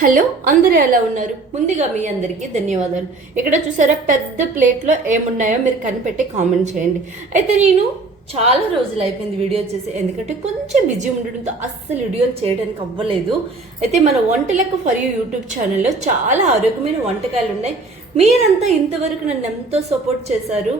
Hello, అందరూ ఎలా ఉన్నారు? ముందుగా మీ అందరికీ ధన్యవాదాలు. ఇక్కడ చూసారా, పెద్ద ప్లేట్లో ఏమున్నాయో మీరు కనిపెట్టి కామెంట్ చేయండి. అయితే నేను చాలా రోజులు అయిపోయింది వీడియో చేసి, ఎందుకంటే కొంచెం బిజీ ఉండడంతో అస్సలు వీడియోలు చేయడానికి అవ్వలేదు. అయితే మన వంటలకు ఫర్ యూ యూట్యూబ్ ఛానల్లో చాలా ఆరోగ్యమైన వంటకాలు ఉన్నాయి. మీరంతా ఇంతవరకు నన్ను ఎంతో సపోర్ట్ చేశారు.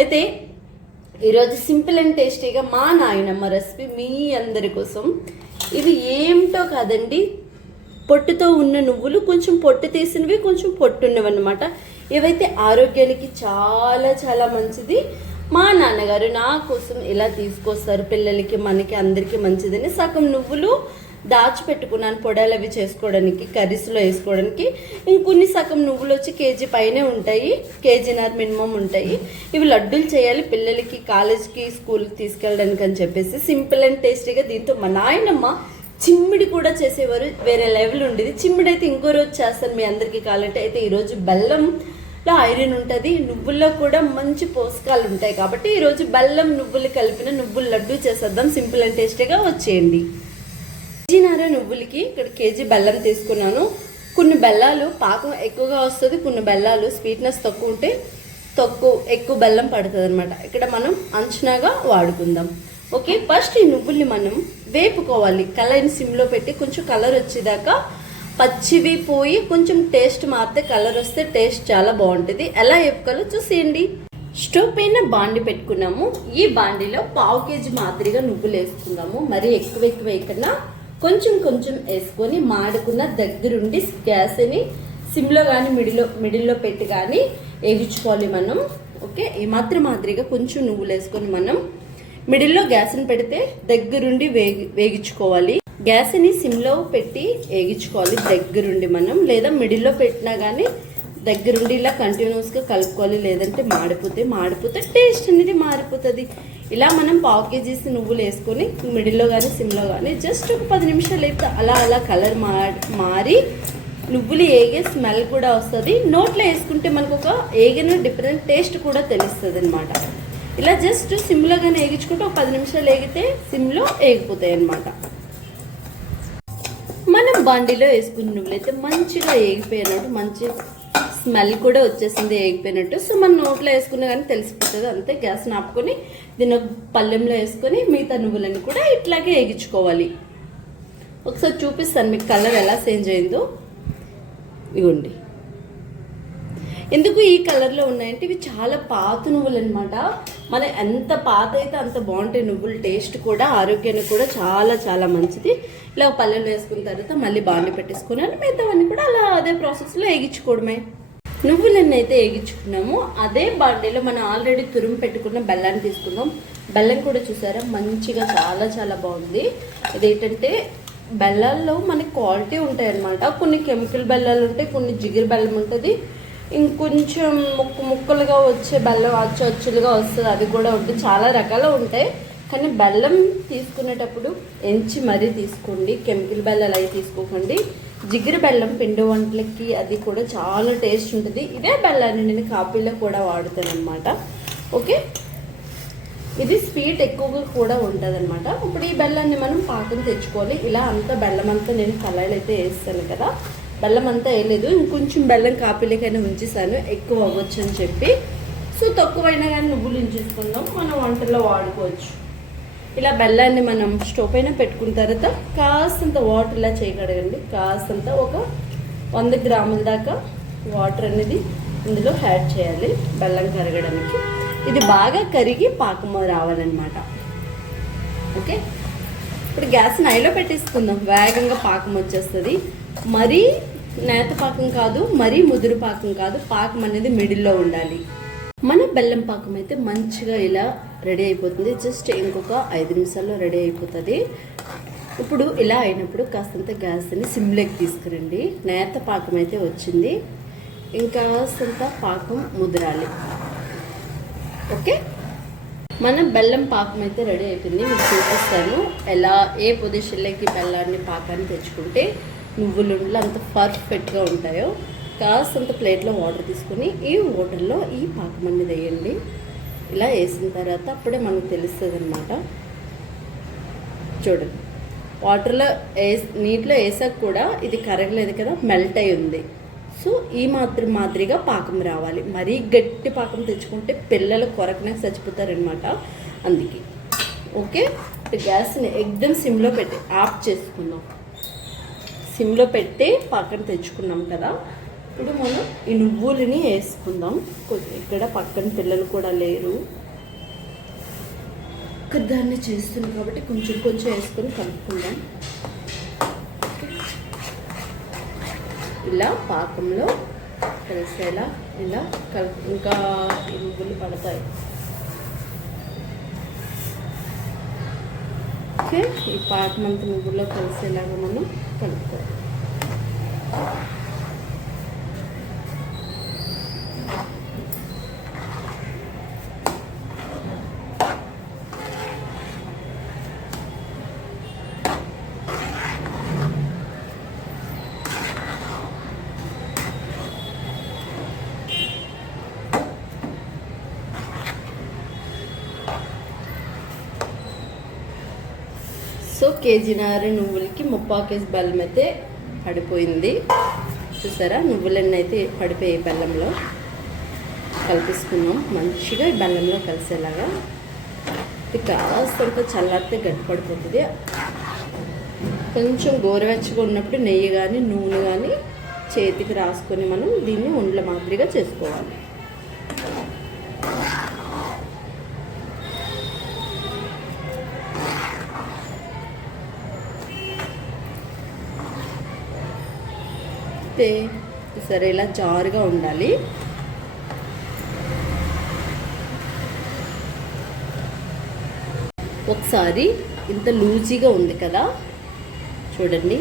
అయితే ఈరోజు సింపుల్ అండ్ టేస్టీగా మా నాయనమ్మ రెసిపీ మీ అందరి కోసం. ఇవి ఏమిటో కాదండి, పొట్టుతో ఉన్న నువ్వులు, కొంచెం పొట్టు తీసినవి, కొంచెం పొట్టున్నవి అన్నమాట. ఇవైతే ఆరోగ్యానికి చాలా చాలా మంచిది. మా నాన్నగారు నా కోసం ఇలా తీసుకొస్తారు. పిల్లలకి, మనకి, అందరికీ మంచిదని సగం నువ్వులు దాచిపెట్టుకున్నాను, పొడాలు అవి చేసుకోవడానికి, కర్రీస్లో వేసుకోవడానికి. ఇంకొన్ని సగం నువ్వులు వచ్చి కేజీ పైనే ఉంటాయి, కేజీన్నర మినిమం ఉంటాయి. ఇవి లడ్డూలు చేయాలి పిల్లలకి, కాలేజ్కి, స్కూల్కి తీసుకెళ్ళడానికి అని చెప్పేసి సింపుల్ అండ్ టేస్టీగా. దీంతో మా నాయనమ్మ చిమ్మిడి కూడా చేసేవారు, వేరే లెవెల్ ఉండేది. చిమ్మిడి అయితే ఇంకో రోజు చేస్తాను మీ అందరికీ కావాలంటే. అయితే ఈరోజు బెల్లంలో ఐరన్ ఉంటుంది, నువ్వుల్లో కూడా మంచి పోషకాలు ఉంటాయి కాబట్టి ఈరోజు బెల్లం నువ్వులు కలిపిన నువ్వుల లడ్డు చేసేద్దాం. సింపుల్ అండ్ టేస్టీగా వచ్చేయండి. కేజీన్నర నువ్వులకి ఇక్కడ కేజీ బెల్లం తీసుకున్నాను. కొన్ని బెల్లాలు పాకం ఎక్కువగా వస్తుంది, కొన్ని బెల్లాలు స్వీట్నెస్ తక్కువ ఉంటే ఎక్కువ బెల్లం పడుతుంది అనమాట. ఇక్కడ మనం అంచనాగా వాడుకుందాం. ఓకే, ఫస్ట్ ఈ నువ్వుల్ని మనం వేపుకోవాలి. కలర్ని సిమ్లో పెట్టి కొంచెం కలర్ వచ్చేదాకా, పచ్చివి పోయి కొంచెం టేస్ట్ మారితే, కలర్ వస్తే టేస్ట్ చాలా బాగుంటుంది. ఎలా వేపుకోవాలో చూసేయండి. స్టవ్ పైన బాండి పెట్టుకున్నాము. ఈ బాండిలో 1/2 కేజీ మాదిరిగా నువ్వులు వేసుకుందాము. మరి ఎక్కువ వేయకన్నా కొంచెం కొంచెం వేసుకొని మాడుకున్న దగ్గరుండి గ్యాస్ని సిమ్లో కానీ మిడిల్లో పెట్టి కానీ వేగించుకోవాలి మనం. ఓకే, ఈ మాదిరిగా కొంచెం నువ్వులు వేసుకొని మనం మిడిల్లో గ్యాస్ని పెడితే దగ్గరుండి వేగించుకోవాలి. గ్యాస్ని సిమ్లో పెట్టి వేగించుకోవాలి దగ్గరుండి మనం, లేదా మిడిల్లో పెట్టినా కానీ దగ్గరుండి ఇలా కంటిన్యూస్గా కలుపుకోవాలి. లేదంటే మాడిపోతే టేస్ట్ అనేది మారిపోతుంది. ఇలా మనం 1/2 కేజీస్ నువ్వులు వేసుకొని మిడిల్లో కానీ సిమ్లో కానీ జస్ట్ ఒక 10 నిమిషాలు అయితే అలా కలర్ మారి నువ్వులు ఏగే స్మెల్ కూడా వస్తుంది. నోట్లో వేసుకుంటే మనకు ఒక ఏగిన డిఫరెంట్ టేస్ట్ కూడా తెలుస్తుంది అనమాట. ఇలా జస్ట్ సిమ్లో కానీ వేగించుకుంటే ఒక 10 నిమిషాలు వేగితే సిమ్లో వేగిపోతాయి అన్నమాట. మనం బాండీలో వేసుకున్న నువ్వులైతే మంచిగా వేగిపోయినట్టు, మంచి స్మెల్ కూడా వచ్చేసింది వేగిపోయినట్టు. సో మనం నోట్లో వేసుకున్నా కానీ తెలిసిపోతుంది. అంతే, గ్యాస్ ఆపుకొని దీని పళ్ళెంలో వేసుకొని మిగతా నువ్వులని కూడా ఇట్లాగే వేగించుకోవాలి. ఒకసారి చూపిస్తాను మీకు కలర్ ఎలా చేంజ్ అయిందో. ఇవ్వండి. ఎందుకు ఈ కలర్లో ఉన్నాయంటే ఇవి చాలా పాత నువ్వులు అనమాట. మన ఎంత పాత అయితే అంత బాగుంటాయి నువ్వులు. టేస్ట్ కూడా ఆరోగ్యానికి కూడా చాలా చాలా మంచిది. ఇలా పల్లెలు వేసుకున్న తర్వాత మళ్ళీ బాండి పెట్టేసుకున్నాను. మిగతావన్నీ కూడా అలా అదే ప్రాసెస్లో వేగించుకోవడమే. నువ్వులన్నీ అయితే వేగించుకున్నాము. అదే బాండీలో మనం ఆల్రెడీ తురుము పెట్టుకున్న బెల్లాన్ని తీసుకుందాం. బెల్లం కూడా చూసారా మంచిగా చాలా చాలా బాగుంది. ఇదేంటంటే బెల్లాల్లో మనకి క్వాలిటీ ఉంటాయి అన్నమాట. కొన్ని కెమికల్ బెల్లాలు ఉంటాయి, కొన్ని జిగురు బెల్లం ఉంటుంది, ఇంకొంచెం ముక్కలుగా వచ్చే బెల్లం అచ్చులుగా వస్తుంది, అది కూడా ఉంటుంది. చాలా రకాలు ఉంటాయి. కానీ బెల్లం తీసుకునేటప్పుడు ఎంచి మరీ తీసుకోండి. కెమికల్ బెల్లాలు అవి తీసుకోకండి. జిగురు బెల్లం పిండి వంటలకి అది కూడా చాలా టేస్ట్ ఉంటుంది. ఇదే బెల్లాన్ని నేను కాఫీలో కూడా వాడుతాను అనమాట. ఓకే, ఇది స్వీట్ ఎక్కువగా కూడా ఉంటుంది అనమాట. ఇప్పుడు ఈ బెల్లాన్ని మనం పాకం తెచ్చుకోవాలి. ఇలా అంతా బెల్లం అంతా నేను కళాయిలు అయితే వేస్తాను కదా, బెల్లం అంతా వేయలేదు. ఇంకొంచెం బెల్లం కాపీలకైనా ఉంచేసాను, ఎక్కువ అవ్వచ్చు అని చెప్పి. సో తక్కువైనా కానీ నువ్వులు ఉంచేసుకుందాం, మనం వంటల్లో వాడుకోవచ్చు. ఇలా బెల్లాన్ని మనం స్టవ్ పైన పెట్టుకున్న తర్వాత కాస్తంత వాటర్ ఇలా చేయగడగండి. కాస్తంత ఒక 100 గ్రాముల దాకా వాటర్ అనేది ఇందులో యాడ్ చేయాలి బెల్లం కరగడానికి. ఇది బాగా కరిగి పాకం రావాలన్నమాట. ఓకే, ఇప్పుడు గ్యాస్ని హైలో పెట్టేసుకుందాం. వేగంగా పాకం వచ్చేస్తుంది. మరీ నేత పాకం కాదు, మరీ ముదురు పాకం కాదు, పాకం అనేది మిడిల్లో ఉండాలి. మన బెల్లం పాకం అయితే మంచిగా ఇలా రెడీ అయిపోతుంది. జస్ట్ ఇంకొక 5 నిమిషాల్లో రెడీ అయిపోతుంది. ఇప్పుడు ఇలా అయినప్పుడు కాస్తంత గ్యాస్ని సిమ్లోకి తీసుకురండి. నేత పాకం అయితే వచ్చింది, ఇంకా కాస్తంత పాకం ముదరాలి. ఓకే, మన బెల్లం పాకం అయితే రెడీ అయిపోయింది. మీకు చూపిస్తాను ఎలా ఏ పొజిషన్లోకి బెల్లాన్ని పాకాన్ని తెచ్చుకుంటే నువ్వులుండలు అంత పర్ఫెక్ట్గా ఉంటాయో. కాస్తంత ప్లేట్లో వాటర్ తీసుకొని ఈ వాటర్లో ఈ పాకం అనేది వేయండి. ఇలా వేసిన తర్వాత అప్పుడే మనకు తెలుస్తుంది అనమాట. చూడండి, వాటర్లో నీటిలో వేసాక కూడా ఇది కరగలేదు కదా, మెల్ట్ అయి ఉంది. సో ఈ మాదిరిగా పాకం రావాలి. మరీ గట్టి పాకం తెచ్చుకుంటే పిల్లలు కొరకనే చచ్చిపోతారనమాట. అందుకే ఓకే. గ్యాస్ని ఎగ్దమ్ సిమ్లో పెట్టి ఆఫ్ చేసుకుందాం. సిమ్లో పెట్టి పాకం తెచ్చుకున్నాం కదా. ఇప్పుడు మనం ఈ నువ్వులని వేసుకుందాం. ఇక్కడ పక్కన పిల్లలు కూడా లేరు, దాన్ని చేస్తున్నాం కాబట్టి కొంచెం కొంచెం వేసుకొని కలుపుకుందాం. ఇలా పాకంలో కలిసేలా ఇలా ఇంకా ఈ నువ్వులు పడతాయి. ఓకే, ఈ పాకం అంతా నువ్వుల్లో కలిసేలాగా మనం కలుపుకోవాలి. సో కేజీన్నర నువ్వులకి 3/4 కేజీ బెల్లం అయితే పడిపోయింది. చూసారా, నువ్వులన్నీ అయితే పడిపోయి బెల్లంలో కలిపిస్తున్నాం. మంచిగా ఈ బెల్లంలో కలిసేలాగా. ఇది కాస్తంత చల్లారితే గట్టిపడిపోతుంది. కొంచెం గోరువెచ్చగా ఉన్నప్పుడు నెయ్యి కానీ నూనె కానీ చేతికి రాసుకొని మనం దీన్ని ఉండల మాదిరిగా చేసుకోవాలి. సరే, ఇలా జారుగా ఉండాలి. ఒకసారి ఇంత లూజీగా ఉంది కదా, చూడండి.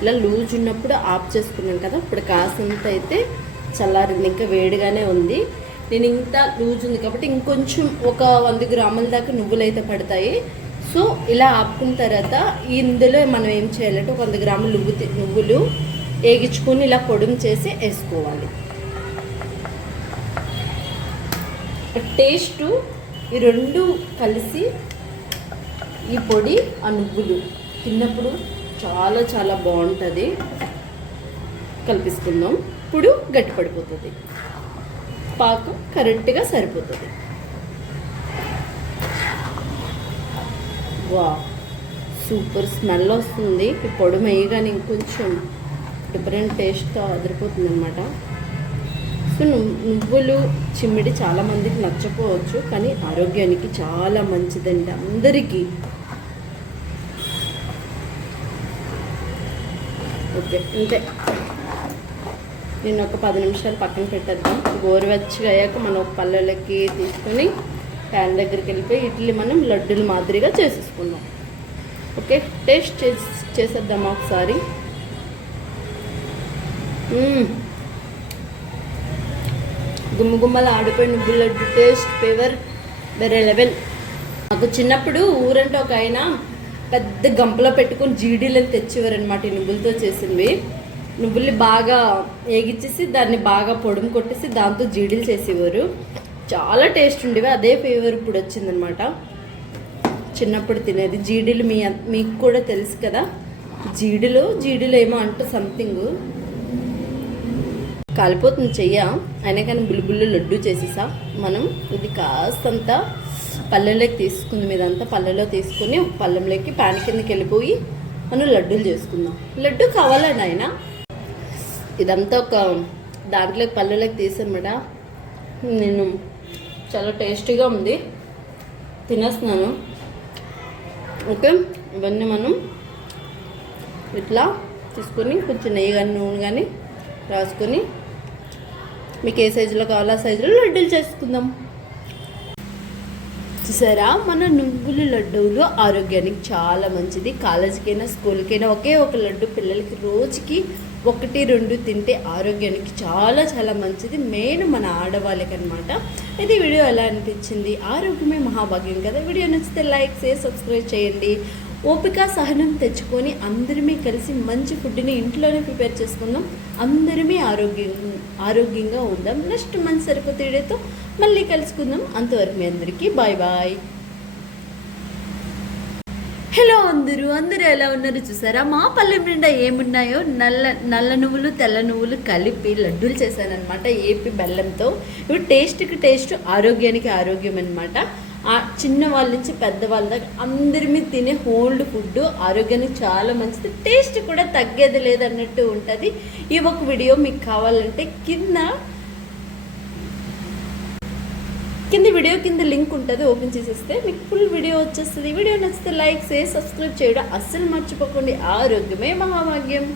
ఇలా లూజ్ ఉన్నప్పుడు ఆఫ్ చేసుకున్నాం కదా. ఇప్పుడు కాసంత అయితే చల్లారింది, ఇంకా వేడిగానే ఉంది. నేను ఇంత లూజ్ ఉంది కాబట్టి ఇంకొంచెం ఒక 100 గ్రాముల దాకా నువ్వులు అయితే పడతాయి. సో ఇలా ఆపుకున్న తర్వాత ఇందులో మనం ఏం చేయాలంటే 100 గ్రాముల నువ్వులు వేగించుకొని ఇలా పొడుము చేసి వేసుకోవాలి. టేస్టు ఈ రెండు కలిసి ఈ పొడి ఆ నువ్వులు తిన్నప్పుడు చాలా చాలా బాగుంటుంది. కలిపిస్తున్నాం. ఇప్పుడు గట్టిపడిపోతుంది, పాకం కరెక్ట్గా సరిపోతుంది. వా, సూపర్ స్మెల్ వస్తుంది. ఈ పొడి వేయగానే ఇంకొంచెం డిఫరెంట్ టేస్ట్తో అదిరిపోతుంది అనమాట. సో నువ్వులు చిమ్మిడి చాలామందికి నచ్చకపోవచ్చు, కానీ ఆరోగ్యానికి చాలా మంచిదండి అందరికీ. ఓకే, అంతే. నేను ఒక 10 నిమిషాలు పక్కన పెట్టేద్దాం. గోరువెచ్చగా అయ్యాక మనం ఒక పళ్ళెలకి తీసుకొని ప్యాన్ దగ్గరికి వెళ్ళిపోయి ఇడ్లీ మనం లడ్డూల మాదిరిగా చేసేసుకుందాం. ఓకే, టేస్ట్ చేసేద్దామా ఒకసారి. గుమ్మగుమ్మలు ఆడిపోయిన నువ్వుల లడ్డు టేస్ట్ ఫేవర్ వేరే లెవెల్. నాకు చిన్నప్పుడు ఊరంటే ఒక ఆయన పెద్ద గంపలో పెట్టుకొని జీడీలను తెచ్చేవారనమాట. ఈ నువ్వులతో చేసినవి. నువ్వుల్ని బాగా ఏగిచ్చేసి దాన్ని బాగా పొడుము కొట్టేసి దాంతో జీడీలు చేసేవారు. చాలా టేస్ట్ ఉండేవి. అదే ఫేవర్ ఇప్పుడు వచ్చిందనమాట. చిన్నప్పుడు తినేది జీడీలు మీకు కూడా తెలుసు కదా. జీడీలు ఏమో అంటూ సంథింగ్ కాలిపోతుంది చెయ్య, అయినా కానీ బుల్బుల్లు లడ్డు చేసేసా. మనం ఇది కాస్తంత పళ్ళెంలోకి తీసుకుంది, మీదంతా పళ్ళెలో తీసుకుని పళ్ళెంలోకి ప్యాన్ కిందకి వెళ్ళిపోయి మనం లడ్డూలు చేసుకుందాం. లడ్డు కావాలా నాయన? ఇదంతా ఒక దాంట్లోకి పళ్ళెలోకి తీసానమాట. నేను చాలా టేస్టీగా ఉంది, తినేస్తున్నాను. ఓకే, ఇవన్నీ మనం ఇట్లా తీసుకొని కొంచెం నెయ్యి కానీ నూనె కానీ రాసుకొని మీకు ఏ సైజులో కావాలో ఆ సైజులో లడ్డూలు చేసుకుందాం. చూసారా, మన నువ్వుల లడ్డూలు ఆరోగ్యానికి చాలా మంచిది. కాలేజీకైనా స్కూల్కైనా ఒకే ఒక లడ్డు పిల్లలకి రోజుకి 1-2 తింటే ఆరోగ్యానికి చాలా చాలా మంచిది. మెయిన్ మన ఆడవాళ్ళకి అనమాట. ఇది వీడియో ఎలా అనిపించింది? ఆరోగ్యమే మహాభాగ్యం కదా. వీడియో నచ్చితే లైక్ చేసి సబ్స్క్రైబ్ చేయండి. ఓపిక సహనం తెచ్చుకొని అందరిమీ కలిసి మంచి ఫుడ్ని ఇంట్లోనే ప్రిపేర్ చేసుకుందాం. అందరిమీ ఆరోగ్యంగా ఉందాం. నెక్స్ట్ మంత్ సరిపోతే వీడియోతో మళ్ళీ కలుసుకుందాం. అంతవరకు మీ అందరికీ బాయ్ బాయ్. హలో అందరూ ఎలా ఉన్నారు చూసారా? మా పల్లెం నిండా ఏమున్నాయో నల్ల నువ్వులు తెల్ల నువ్వులు కలిపి లడ్డూలు చేశానమాట ఏపీ బెల్లంతో. ఇవి టేస్ట్కి టేస్ట్, ఆరోగ్యానికి ఆరోగ్యం అనమాట. చిన్న వాళ్ళ నుంచి పెద్దవాళ్ళ దాకా అందరి మీద తినే హోల్డ్ ఫుడ్, ఆరోగ్యానికి చాలా మంచిది, టేస్ట్ కూడా తగ్గేది లేదన్నట్టు ఉంటుంది. ఈ ఒక వీడియో మీకు కావాలంటే కింద వీడియో కింద లింక్ ఉంటుంది, ఓపెన్ చేసేస్తే మీకు ఫుల్ వీడియో వచ్చేస్తుంది. వీడియో నచ్చితే లైక్ చేసి సబ్స్క్రైబ్ చేయడం అస్సలు మర్చిపోకండి. ఆరోగ్యమే మహాభాగ్యం.